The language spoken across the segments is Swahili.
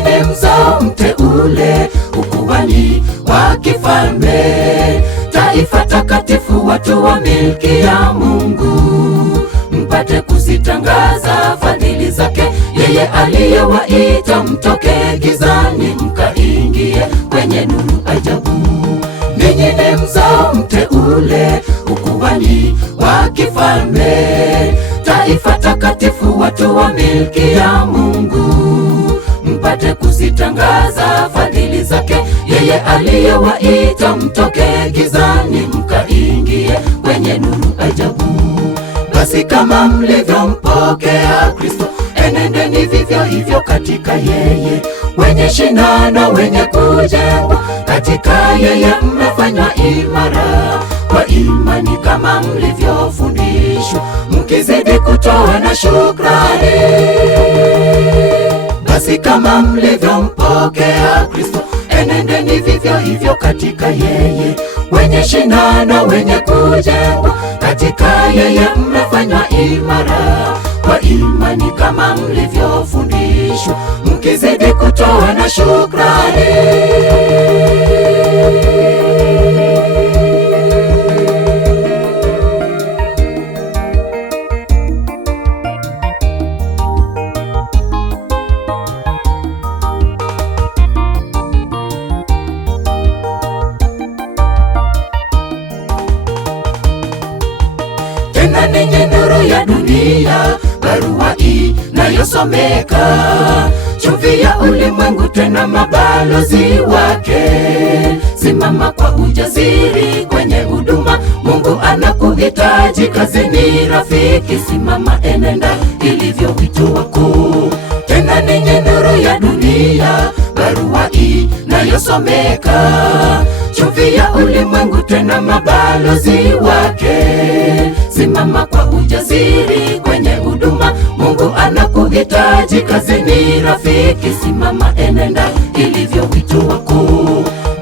ninyi ni mzao mteule, ukuhani wa kifalme, taifa takatifu, watu wa milki ya Mungu, mpate kuzitangaza fadhili zake, yeye aliyewaita mtoke gizani mkaingie kwenye nuru ajabu. Ninyi ni mzao mteule, ukuhani wa kifalme, taifa takatifu, watu wa milki ya Mungu, mpate kuzitangaza fadhili zake, yeye aliyewaita mtoke gizani mkaingie kwenye nuru ajabu. Basi kama mlivyompokea Kristo, enendeni vivyo hivyo katika yeye, wenye shina na wenye kujengwa katika yeye, mmefanywa imara kwa imani kama mlivyofundishwa, mkizidi kutoa na shukrani. Basi kama mlivyompokea Kristo, enendeni vivyo hivyo katika yeye, wenye shina na wenye kujengwa katika yeye, mmefanywa imara kwa imani kama mlivyofundishwa, mkizidi kutoa na shukrani. Tena ninyi nuru ya dunia, barua inayosomeka, chumvi ya ulimwengu, tena mabalozi wake. Simama kwa ujasiri kwenye huduma, Mungu anakuhitaji kazini rafiki, simama enenda ilivyo wito wako. Tena ninyi nuru ya dunia, barua inayosomeka, chumvi ya ulimwengu, tena mabalozi wake. Simama kwa ujasiri kwenye huduma, Mungu anakuhitaji kazini rafiki, simama enenda ilivyo wito wako.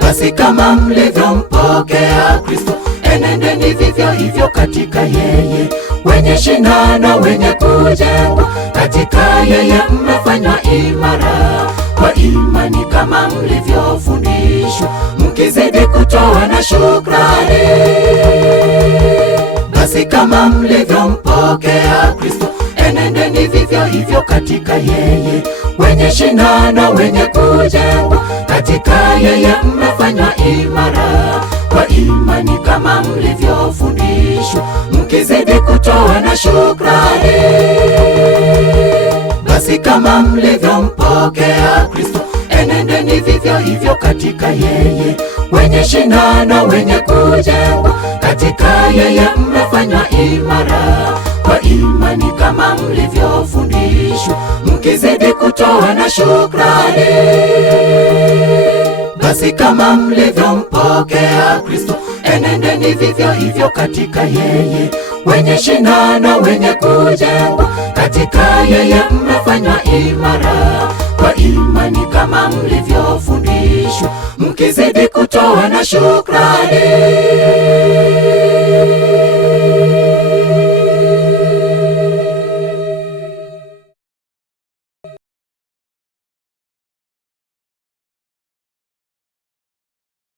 Basi kama mlivyompokea Kristo, enendeni vivyo hivyo katika yeye, wenye shina na wenye kujengwa katika yeye, mmefanywa imara kwa imani kama mlivyofundishwa, mkizidi kutoa na shukrani. Basi kama mlivyompokea Kristo, enendeni vivyo hivyo katika yeye, wenye shina na wenye kujengwa katika yeye, mmefanywa imara kwa imani kama mlivyofundishwa, mkizidi kutoa na shukrani. Basi kama mlivyompokea Kristo, enendeni vivyo hivyo katika yeye, wenye shina na wenye kujengwa katika yeye, mmefanywa imara kwa imani kama mlivyofundishwa, mkizidi kutoa na shukrani. Basi kama mlivyompokea Kristo, enendeni vivyo hivyo katika yeye, wenye shina na wenye kujengwa katika yeye, mmefanywa imara kwa imani kama mlivyofundishwa, mkizidi kutoa na shukrani.